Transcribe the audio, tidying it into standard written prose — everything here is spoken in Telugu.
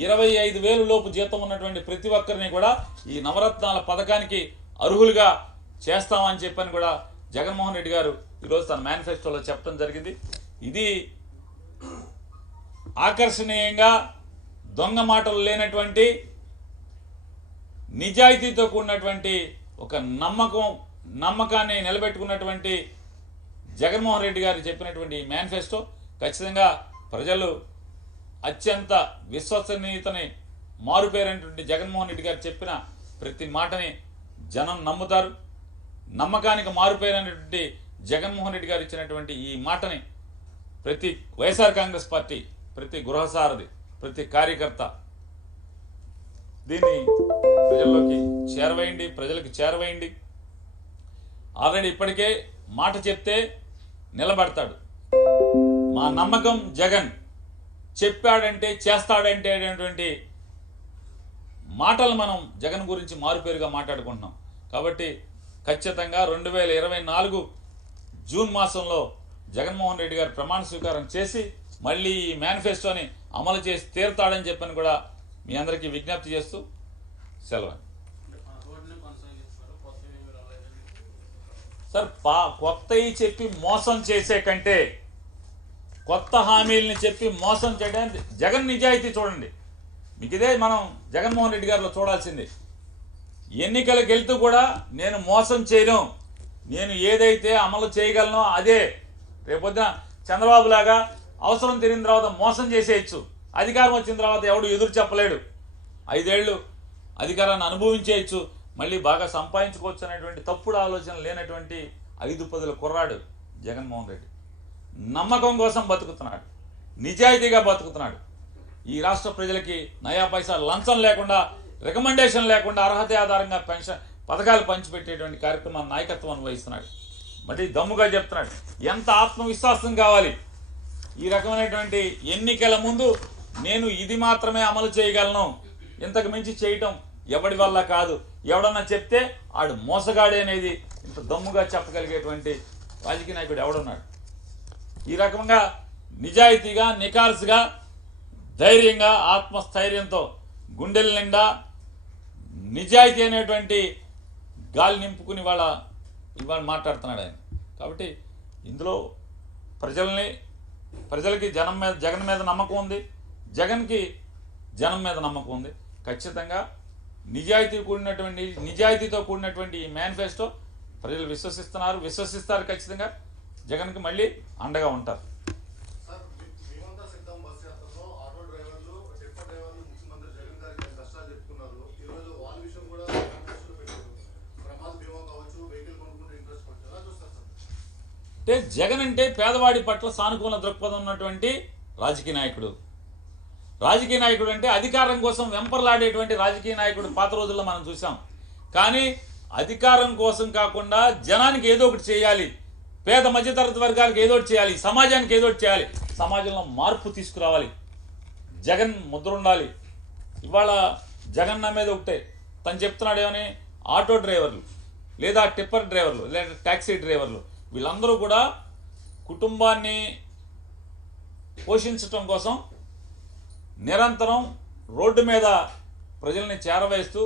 25,000 లోపు జీతం ఉన్నటువంటి ప్రతి ఒక్కరిని కూడా ఈ నవరత్నాల పథకానికి అర్హులుగా చేస్తామని చెప్పని కూడా జగన్మోహన్ రెడ్డి గారు ఈరోజు తన మేనిఫెస్టోలో చెప్పడం జరిగింది. ఇది ఆకర్షణీయంగా దొంగ మాటలు లేనటువంటి నిజాయితీతో కూడినటువంటి ఒక నమ్మకాన్ని నిలబెట్టుకున్నటువంటి జగన్మోహన్ రెడ్డి గారు చెప్పినటువంటి మేనిఫెస్టో ఖచ్చితంగా ప్రజలు అత్యంత విశ్వసనీయతని మారుపేరైనటువంటి జగన్మోహన్ రెడ్డి గారు చెప్పిన ప్రతి మాటని జనం నమ్ముతారు. నమ్మకానికి మారుపేరైనటువంటి జగన్మోహన్ రెడ్డి గారు ఇచ్చినటువంటి ఈ మాటని ప్రతి వైఎస్ఆర్ కాంగ్రెస్ పార్టీ, ప్రతి గృహసారథి, ప్రతి కార్యకర్త దీన్ని ప్రజల్లోకి చేరవేయండి, ప్రజలకు చేరవేయండి. ఆల్రెడీ ఇప్పటికే మాట చెప్తే నిలబడతాడు. మా నమ్మకం జగన్, చెప్పాడంటే చేస్తాడంటే అనేటువంటి మాటలు మనం జగన్ గురించి మారుపేరుగా మాట్లాడుకుంటున్నాం. కాబట్టి ఖచ్చితంగా 2024 జూన్ మాసంలో జగన్మోహన్ రెడ్డి గారు ప్రమాణ స్వీకారం చేసి మళ్ళీ ఈ మేనిఫెస్టోని అమలు చేసి తీరుతాడని చెప్పని కూడా మీ అందరికీ విజ్ఞప్తి చేస్తూ సెలవు. సార్, కొత్తవి చెప్పి మోసం చేసే కంటే కొత్త హామీలని చెప్పి మోసం చేయడానికి జగన్ నిజాయితీ చూడండి. మీకు ఇదే మనం జగన్మోహన్ రెడ్డి గారిలో చూడాల్సింది. ఎన్నికలకు వెళ్తూ కూడా నేను మోసం చేయను, నేను ఏదైతే అమలు చేయగలనో అదే. రేపొద్దున చంద్రబాబు లాగా అవసరం తిరిగిన తర్వాత మోసం చేసేయచ్చు, అధికారం వచ్చిన తర్వాత ఎవడు ఎదురు చెప్పలేడు, 5 ఏళ్ళు అధికారాన్ని అనుభవించేయచ్చు, మళ్ళీ బాగా సంపాదించుకోవచ్చు అనేటువంటి తప్పుడు ఆలోచన లేనటువంటి 5-10 కుర్రాడు జగన్మోహన్ రెడ్డి. నమ్మకం కోసం బతుకుతున్నాడు, నిజాయితీగా బతుకుతున్నాడు. ఈ రాష్ట్ర ప్రజలకి నయా పైసా లంచం లేకుండా, రికమెండేషన్ లేకుండా అర్హత ఆధారంగా పెన్షన్ పథకాలు పంచిపెట్టేటువంటి కార్యక్రమాన్ని నాయకత్వం వహిస్తున్నాడు. మరి దమ్ముగా చెప్తున్నాడు. ఎంత ఆత్మవిశ్వాసం కావాలి ఈ రకమైనటువంటి ఎన్నికల ముందు, నేను ఇది మాత్రమే అమలు చేయగలను, ఇంతకు మించి చేయటం ఎవడి వల్ల కాదు, ఎవడన్నా చెప్తే ఆడు మోసగాడే అనేది ఇంత దమ్ముగా చెప్పగలిగేటువంటి రాజకీయ నాయకుడు ఎవడున్నాడు? ఈ రకంగా నిజాయితీగా, నికాల్స్గా, ధైర్యంగా, ఆత్మస్థైర్యంతో గుండెల నిండా నిజాయితీ అనేటువంటి గాలి నింపుకుని ఇవాళ మాట్లాడుతున్నాడు ఆయన. కాబట్టి ఇందులో ప్రజలకి జగన్ మీద నమ్మకం ఉంది, జగన్కి జనం మీద నమ్మకం ఉంది. ఖచ్చితంగా నిజాయితీతో కూడినటువంటి ఈ మేనిఫెస్టో ప్రజలు విశ్వసిస్తారు. ఖచ్చితంగా జగన్కి మళ్ళీ అండగా ఉంటారు. అంటే జగన్ అంటే పేదవాడి పట్ల సానుకూల దృక్పథం ఉన్నటువంటి రాజకీయ నాయకుడు అంటే అధికారం కోసం వెంపర్లాడేటువంటి రాజకీయ నాయకుడు పాత రోజుల్లో మనం చూసాం. కానీ అధికారం కోసం కాకుండా జనానికి ఏదో ఒకటి చేయాలి, పేద మధ్యతరగతి వర్గాలకు ఏదో ఒకటి చేయాలి, సమాజానికి ఏదో ఒకటి చేయాలి, సమాజంలో మార్పు తీసుకురావాలి, జగన్ ముద్ర ఉండాలి. ఇవాళ జగన్ మీద ఒకటే తను చెప్తున్నాడు ఏమని, ఆటో డ్రైవర్లు లేదా టిప్పర్ డ్రైవర్లు లేదా ట్యాక్సీ డ్రైవర్లు వీళ్ళందరూ కూడా కుటుంబాన్ని పోషించటం కోసం నిరంతరం రోడ్డు మీద ప్రజల్ని చేరవేస్తూ